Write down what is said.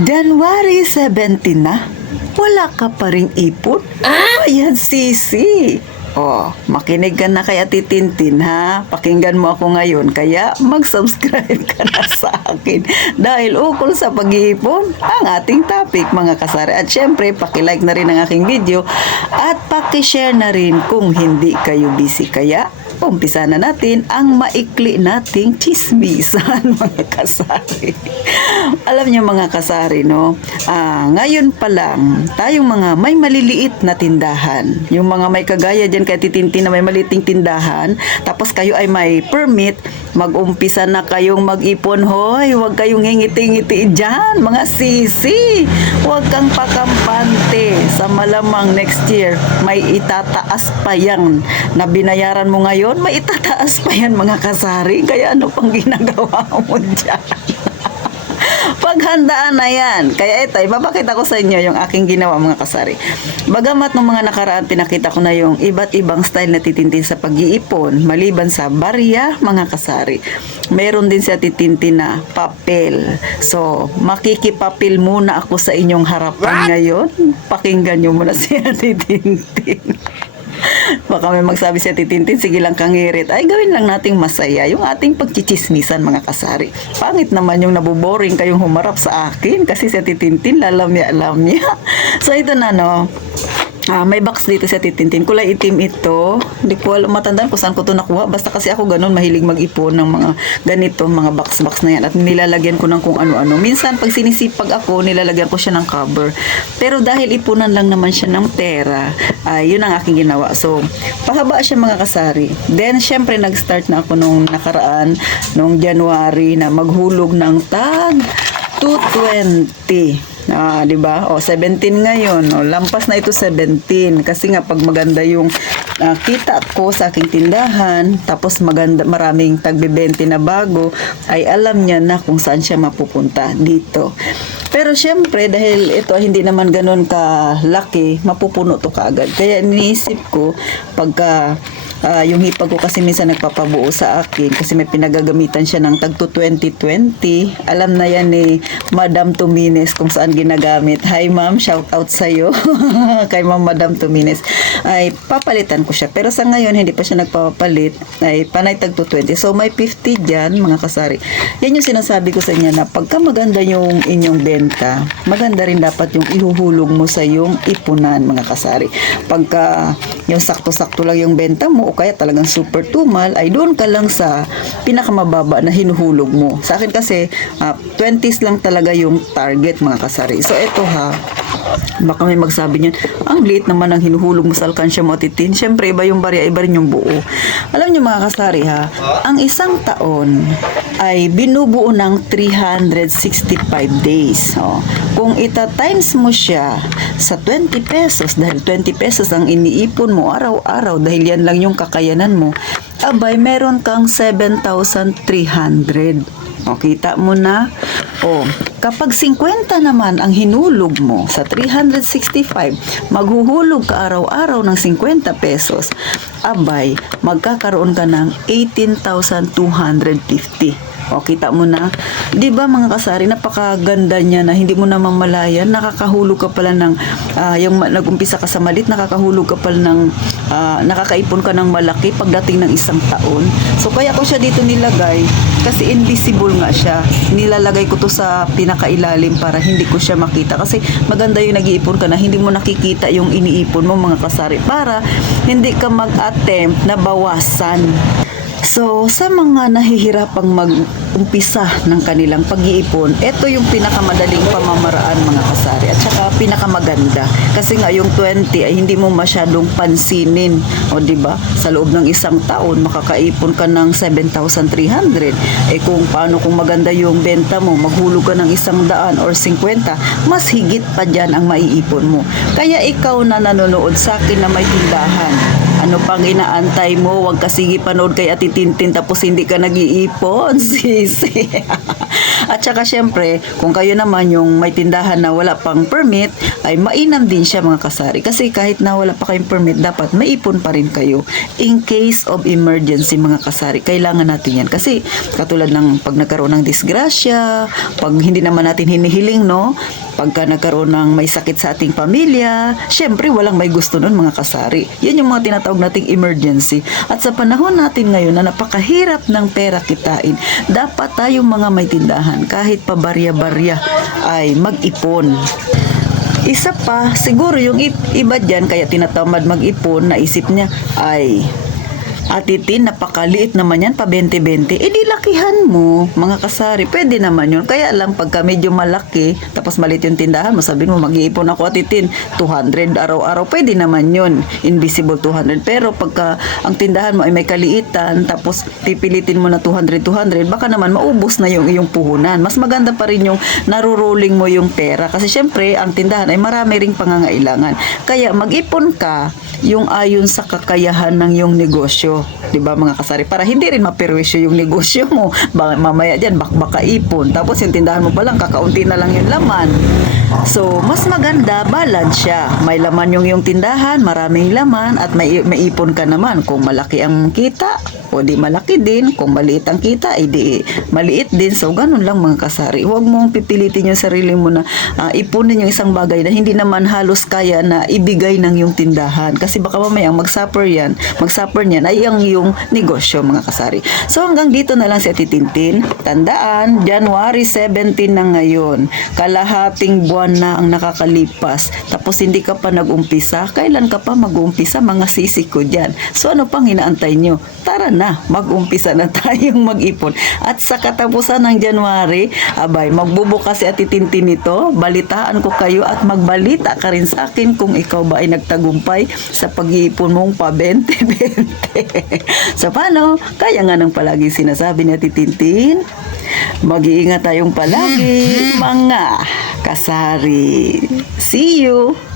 January 17 na? Wala ka pa ring ipon? Ayan, sisi. Oh, makinig ka na kay Ate Tintin, ha? Pakinggan mo ako ngayon, kaya mag-subscribe ka na sa akin. Dahil ukol sa pag-iipon, ang ating topic, mga kasari. At syempre, pakilike na rin ang aking video at pakishare na rin kung hindi kayo busy. Kaya, umpisa na natin ang maikli nating chismisan, mga kasari. Alam niyo, mga kasari, no? Ngayon pa lang, tayong mga may maliliit na tindahan, yung mga may kagaya dyan kay Titintin na may maliting tindahan, tapos kayo ay may permit, mag-umpisa na kayong mag-ipon, hoy. Huwag kayong ngingiti-ngiti dyan, mga sisi. Huwag kang pakampante. Sa malamang next year, may itataas pa yan na binayaran mo ngayon, may itataas pa yan, mga kasari. Kaya ano pang ginagawa mo dyan? Paghandaan na yan. Kaya ito, ipapakita ko sa inyo yung aking ginawa, mga kasari. Bagamat nung mga nakaraan, pinakita ko na yung iba't ibang style na Titintin sa pag-iipon, maliban sa barya, mga kasari. Meron din siya Titintin na papel. So, makikipapil muna ako sa inyong harapan ngayon. Pakinggan nyo muna siya, Titintin. Baka may magsabi siya, Titintin, sige lang kangirit. Ay, gawin lang nating masaya yung ating pagchichismisan, mga kasari. Pangit naman yung nabuboring kayong humarap sa akin kasi si Titintin lalamya-lamya. So, ito na, no. May box dito sa Titintin. Kulay itim ito. Hindi ko alam, matandaan kung saan ko ito nakuha. Basta kasi ako ganun, mahilig mag-ipon ng mga ganito, mga box na yan. At nilalagyan ko ng kung ano-ano. Minsan, pag sinisipag ako, nilalagyan ko siya ng cover. Pero dahil ipunan lang naman siya ng pera, yun ang aking ginawa. So, pahaba siya, mga kasari. Then, syempre, nag-start na ako nung nakaraan, nung January, na maghulog ng tag 220. Di ba? 17 ngayon. Lampas na ito 17 kasi nga pag maganda yung kita ko sa aking tindahan, tapos maganda, maraming tagbebente na bago, ay alam niya na kung saan siya mapupunta dito. Pero syempre, dahil ito hindi naman ganun kalaki, mapupuno to kaagad. Kaya iniisip ko, pagka yung hipag ko kasi minsan nagpapabuo sa akin kasi may pinagagamitan siya ng tagto 2020. Alam na yan ni Madam Tumines kung saan ginagamit. Hi ma'am, shout out sa'yo. Kay ma'am Madam Tumines. Ay papalitan ko siya. Pero sa ngayon, hindi pa siya nagpapalit. Ay panay tagto 20. So may 50 dyan, mga kasari. Yan yung sinasabi ko sa inyo na pagka maganda yung inyong benta, maganda rin dapat yung ihuhulog mo sa yung ipunan, mga kasari. Pagka yung sakto-sakto lang yung benta mo, o kaya talagang super tumal, ay doon ka lang sa pinakamababa na hinuhulog mo. Sa akin kasi, 20s lang talaga yung target, mga kasari. So, eto ha, baka may magsabi niyan, ang liit naman ang hinuhulog mo sa alkansya mo, Titin. Siyempre, iba yung barya, iba rin yung buo. Alam niyo, mga kasari ha, ang isang taon ay binubuo ng 365 days. Kung ita-times mo siya sa 20 pesos, dahil 20 pesos ang iniipon mo araw-araw, dahil yan lang yung kakayanan mo, abay, meron kang 7,300. Kita mo na? Kapag 50 naman ang hinulog mo sa 365, maghuhulog ka araw-araw ng 50 pesos, abay, magkakaroon ka ng 18,250. Kita mo na? 'Di ba, mga kasari, napakaganda niya na hindi mo na mamalayan, nakakahulog ka pala ng yung nag-umpisa ka sa malit, nakakahulog ka pala ng nakakaipon ka ng malaki pagdating ng isang taon. So kaya ko siya dito nilagay kasi invisible nga siya. Nilalagay ko to sa pinakailalim para hindi ko siya makita kasi maganda yung nag-iipon ka na hindi mo nakikita yung iniipon mo, mga kasari, para hindi ka mag-attempt na bawasan. So, sa mga nahihirapang mag-umpisa ng kanilang pag-iipon, ito yung pinakamadaling pamamaraan, mga kasari, at saka pinakamaganda. Kasi nga yung 20 ay hindi mo masyadong pansinin. Diba? Sa loob ng isang taon, makakaipon ka ng 7,300. Kung paano kung maganda yung benta mo, maghulog ka ng 100 or 50, mas higit pa dyan ang maiipon mo. Kaya ikaw na nanonood sa akin na may tindahan, Ano pang inaantay mo? Huwag ka sige panood kay Ate Tintin tapos hindi ka nag-iipon, sisi. At saka syempre, kung kayo naman yung may tindahan na wala pang permit, ay mainam din siya mga kasari. Kasi kahit na wala pa kayong permit, dapat maipon pa rin kayo. In case of emergency mga kasari, kailangan natin yan. Kasi katulad ng pag nagkaroon ng disgrasya, pag hindi naman natin hinihiling, no? Pagka nagkaroon ng may sakit sa ating pamilya, syempre walang may gusto nun mga kasari. Yan yung mga tinatawag nating emergency. At sa panahon natin ngayon na napakahirap ng pera kitain, dapat tayong mga may tindahan, kahit pa barya-barya, ay mag-ipon. Isa pa, siguro yung iba dyan, kaya tinatamad mag-ipon, naisip niya, ay, Ate Tin, napakaliit naman yan, pa 20-20. Eh di lakihan mo, mga kasari. Pwede naman yun. Kaya lang, pagka medyo malaki, tapos maliit yung tindahan mo, sabihin mo, mag-iipon ako, Ate Tin, 200 araw-araw. Pwede naman yun, invisible 200. Pero pagka ang tindahan mo ay may kaliitan, tapos pipilitin mo na 200, baka naman maubos na yung iyong puhunan. Mas maganda pa rin yung naruruling mo yung pera. Kasi syempre, ang tindahan ay marami ring pangangailangan. Kaya mag-ipon ka yung ayon sa kakayahan ng iyong negosyo. 'Di ba mga kasari? Para hindi rin maperwisyo yung negosyo mo. Mamaya diyan baka ipon. Tapos yung tindahan mo pa lang kakaunti na lang yung laman. So, mas maganda balance siya. May laman yung tindahan, maraming laman at may ipon ka naman. Kung malaki ang kita, o di malaki din. Kung maliit ang kita, ay di maliit din. So, ganun lang mga kasari. Huwag mong pipilitin yung sarili mo na ipunin yung isang bagay na hindi naman halos kaya na ibigay ng yung tindahan. Kasi baka mamaya mag-suffer niyan ay ang yung negosyo mga kasari. So, hanggang dito na lang si Ate Tintin. Tandaan, January 17 na ngayon. Kalahating buwan na ang nakakalipas. Tapos hindi ka pa nag-umpisa. Kailan ka pa mag-umpisa? Mga sisi ko dyan. So, ano pang inaantay nyo? Tara na, mag-umpisa na tayong mag-ipon. At sa katapusan ng January, abay, magbubukas si Ate Tintin nito. Balitaan ko kayo at magbalita ka rin sa akin kung ikaw ba ay nagtagumpay sa pag-iipon mong pa 20-20. So, paano? Kaya nga nang palagi sinasabi ni Ate Tintin, mag-iingat tayong palagi, mga kasari. See you!